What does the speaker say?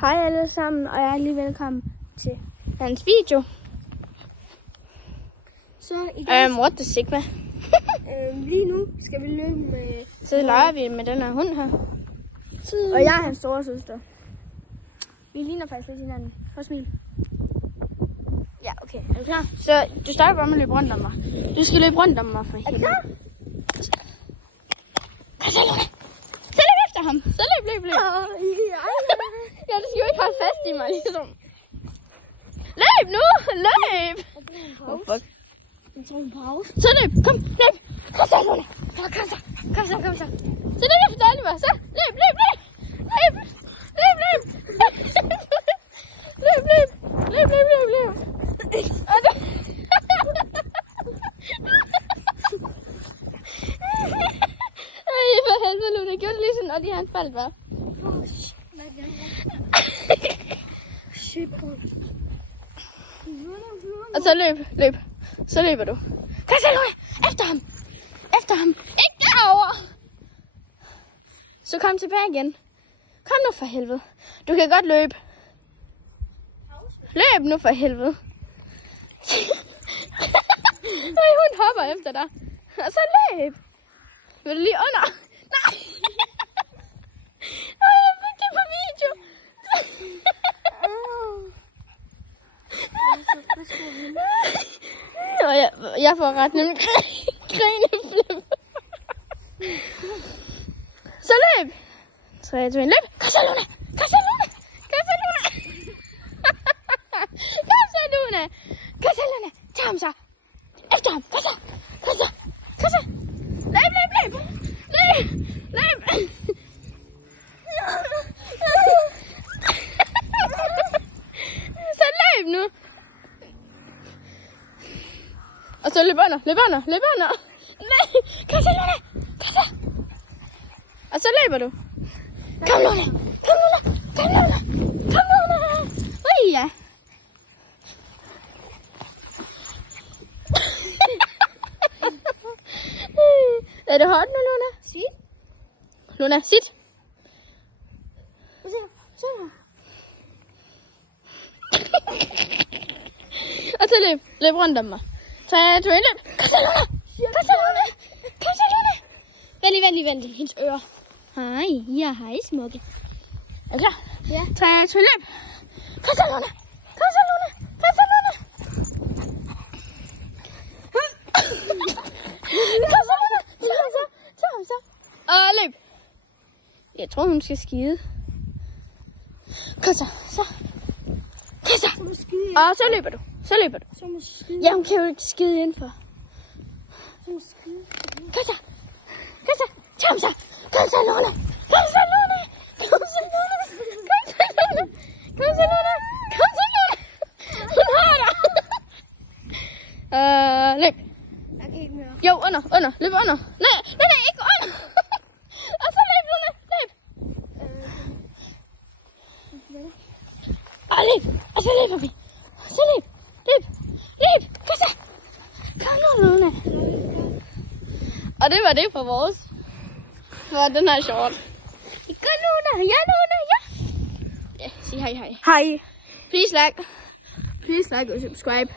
Hej alle sammen, og hjertelig velkommen til hans video. Så i dag... What the sigma? lige nu skal vi løbe med... Så leger vi med den her hund her. Og jeg er hans store søster. Vi ligner faktisk lidt hinanden. Prøv at smil. Ja, okay. Er du klar? Så du starter bare med at løbe rundt om mig. Du skal løbe rundt om mig for helvede. Er du klar? Kom så, Luna. Så løb efter ham. Så løb. Ja, du skal jo ikke holde fast i mig, ligesom. Løb nu! Løb! Oh, fuck. Jeg tager en pause. Så løb. Kom, løb. Kom så, Luna. Kom så. Så løb efter Oliver. Så løb. Løb. Ej, for helvede, Luna. Gjorde det lige sådan, og lige han faldt, hva'? Shit, bro. Og så løb. Så løber du. Kom så, Luna. Efter ham. Ikke derovre. Så kom tilbage igen. Kom nu for helvede. Du kan godt løbe. Løb nu for helvede. Ej, hun hopper efter dig. Og så løb. Vil du lige under? Nej. Ej, jeg fik det på video. Og jeg får ret nemt grineflip. Så løb. 3, 2, 1, løb. Kom så, Luna. Tag ham så. Efter ham. Kom så. Løb. Så løb nu. Og så løb under. Nej. Kom så, Luna. Og så løber du. Kom, Luna. Ui, ja. Er det hårdt nu, Luna? Sit. Luna, sit. Så. Og så løb rundt om mig. 3, 2, 1, løb. Kom så, Luna. Vent. Hendes ører. Hej, smukke. Er du klar? Ja. 3, 2, 1, løb. Kom så, Luna. Tag ham så. Og løb. Jeg tror, hun skal skide. Kom så. Og så løber du. Så må skide. Ja, hun kan jo ikke skide indenfor. Så må skide. Kom så. Tag ham så. Kom så, Luna. Hun har dig. Løb. Jeg kan ikke mere. Jo, under. Løb under. Nej, ikke under. Og så løb, Luna. Og så løber vi. Løb. Kom så. Kom nu, Luna. Og det var det for vores. For den her short. Gå, Luna. Ja. Ja, sig hej. Hej. Please like and subscribe.